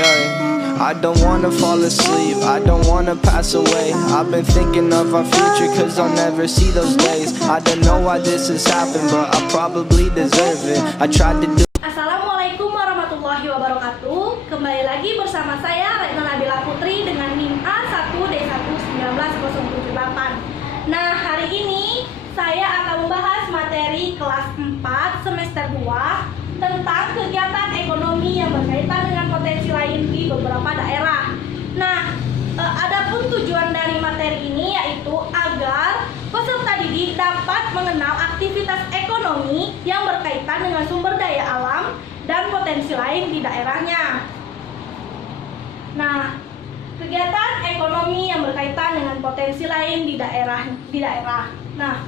Yeah, I don't wanna fall asleep, I don't wanna pass away. I've been thinking of our future cause I'll never see those days. I don't know why this has happened, but I probably deserve it. I tried to do. Assalamualaikum warahmatullahi wabarakatuh. Kembali lagi bersama saya Retno Nabila Putri dengan NIM A1D11978. Nah, hari ini saya akan membahas materi kelas 4 semester 2 tentang kegiatan ekonomi yang berkaitan dengan potensi lain di beberapa daerah. Nah, adapun tujuan dari materi ini yaitu agar peserta didik dapat mengenal aktivitas ekonomi yang berkaitan dengan sumber daya alam dan potensi lain di daerahnya. Nah, kegiatan ekonomi yang berkaitan dengan potensi lain di daerah. Nah,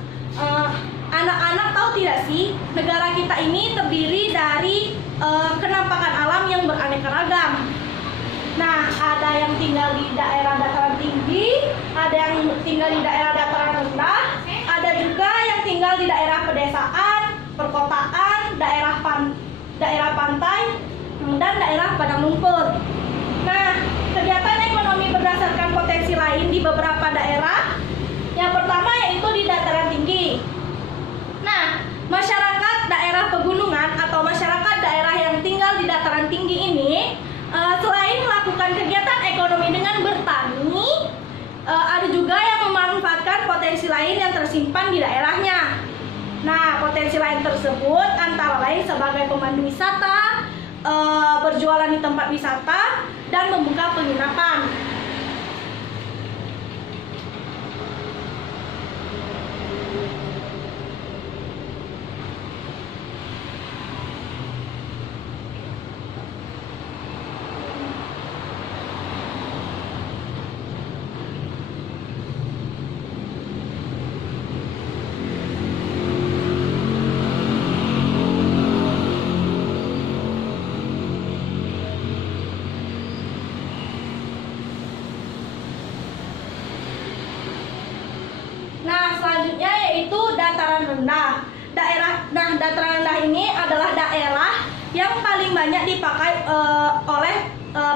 anak-anak tahu tidak sih, negara kita ini terdiri dari kenampakan alam yang beraneka ragam. Nah, ada yang tinggal di daerah dataran tinggi, ada yang tinggal di daerah dataran rendah, ada juga yang tinggal di daerah pedesaan, perkotaan, daerah pantai, dan daerah padang lumpur. Nah, kegiatan ekonomi berdasarkan potensi lain di beberapa daerah. Yang pertama yaitu di dataran tinggi. Nah, masyarakat daerah pegunungan atau masyarakat daerah yang tinggal di dataran tinggi ini selain melakukan kegiatan ekonomi dengan bertani, ada juga yang memanfaatkan potensi lain yang tersimpan di daerahnya. Nah, potensi lain tersebut antara lain sebagai pemandu wisata, berjualan di tempat wisata, dan membuka penginapan. Nah, selanjutnya yaitu dataran rendah. Dataran rendah ini adalah daerah yang paling banyak dipakai oleh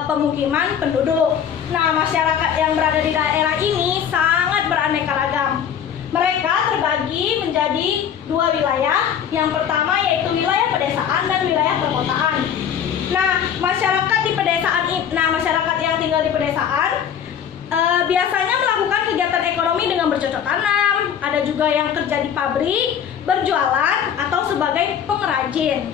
pemukiman penduduk. Nah, masyarakat yang berada di daerah ini sangat beraneka ragam. Mereka terbagi menjadi dua wilayah. Yang pertama yaitu wilayah pedesaan dan wilayah perkotaan. Nah, masyarakat yang tinggal di pedesaan biasanya melakukan kegiatan ekonomi dengan bercocok tanam, ada juga yang kerja di pabrik, berjualan, atau sebagai pengrajin.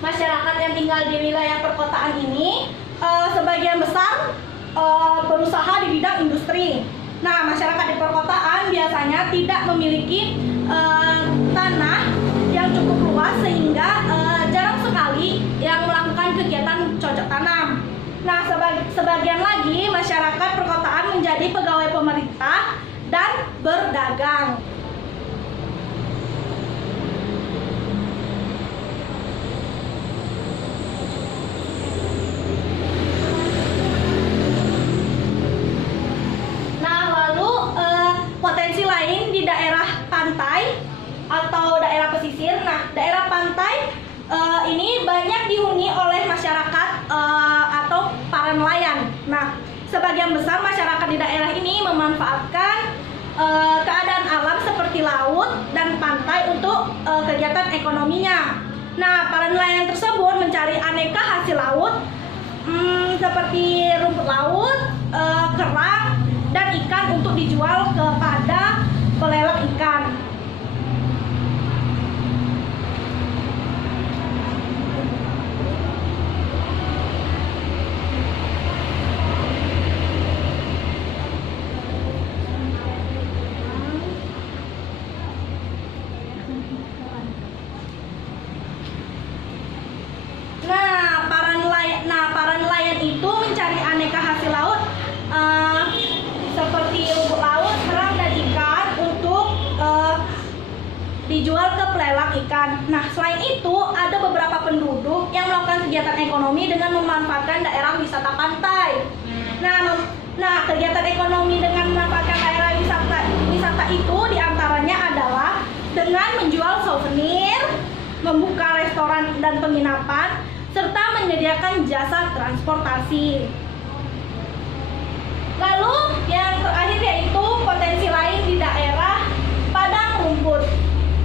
Masyarakat yang tinggal di wilayah perkotaan ini sebagian besar berusaha di bidang industri. Nah, masyarakat di perkotaan biasanya tidak memiliki tanah yang cukup luas sehingga jarang sekali yang melakukan kegiatan cocok tanam. Nah, sebagian lagi masyarakat perkotaan menjadi pegawai pemerintah dan berdagang. Potensi lain di daerah pantai atau daerah pesisir. Nah, daerah pantai ini banyak dihuni oleh masyarakat atau para nelayan. Nah, sebagian besar masyarakat di daerah ini memanfaatkan keadaan alam seperti laut dan pantai untuk kegiatan ekonominya. Nah, para nelayan tersebut mencari aneka hasil laut seperti rumput laut, kerang, dan ikan untuk dijual kepada pelelang ikan. Para nelayan itu mencari aneka hasil laut seperti rumput laut, kerang, dan ikan untuk dijual ke pelelang ikan. Nah, selain itu ada beberapa penduduk yang melakukan kegiatan ekonomi dengan memanfaatkan daerah wisata pantai. Nah, kegiatan ekonomi dengan memanfaatkan daerah wisata itu diantaranya adalah dengan menjual souvenir, membuka restoran dan penginapan, serta menyediakan jasa transportasi. Lalu yang terakhir yaitu potensi lain di daerah padang rumput.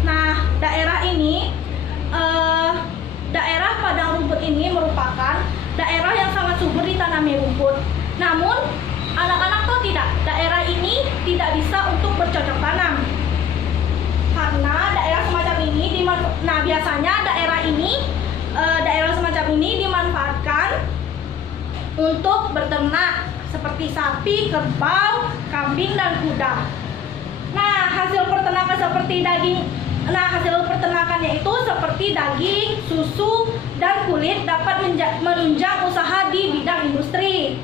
Nah, daerah padang rumput ini merupakan daerah yang sangat subur ditanami rumput. Namun, anak-anak tahu tidak, daerah ini tidak bisa untuk bercocok tanam. Karena daerah semacam ini biasanya daerah semacam ini dimanfaatkan untuk berternak seperti sapi, kerbau, kambing, dan kuda. Nah, hasil peternakannya itu seperti daging, susu, dan kulit dapat menunjang usaha di bidang industri.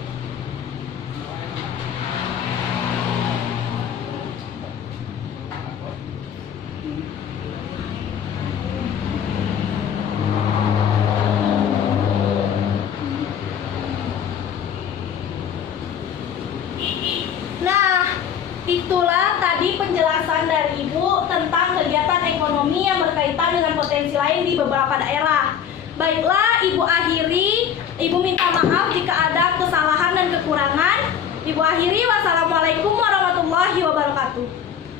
Itulah tadi penjelasan dari Ibu tentang kegiatan ekonomi yang berkaitan dengan potensi lain di beberapa daerah. Baiklah, Ibu akhiri. Ibu minta maaf jika ada kesalahan dan kekurangan. Ibu akhiri, wassalamualaikum warahmatullahi wabarakatuh.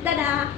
Dadah.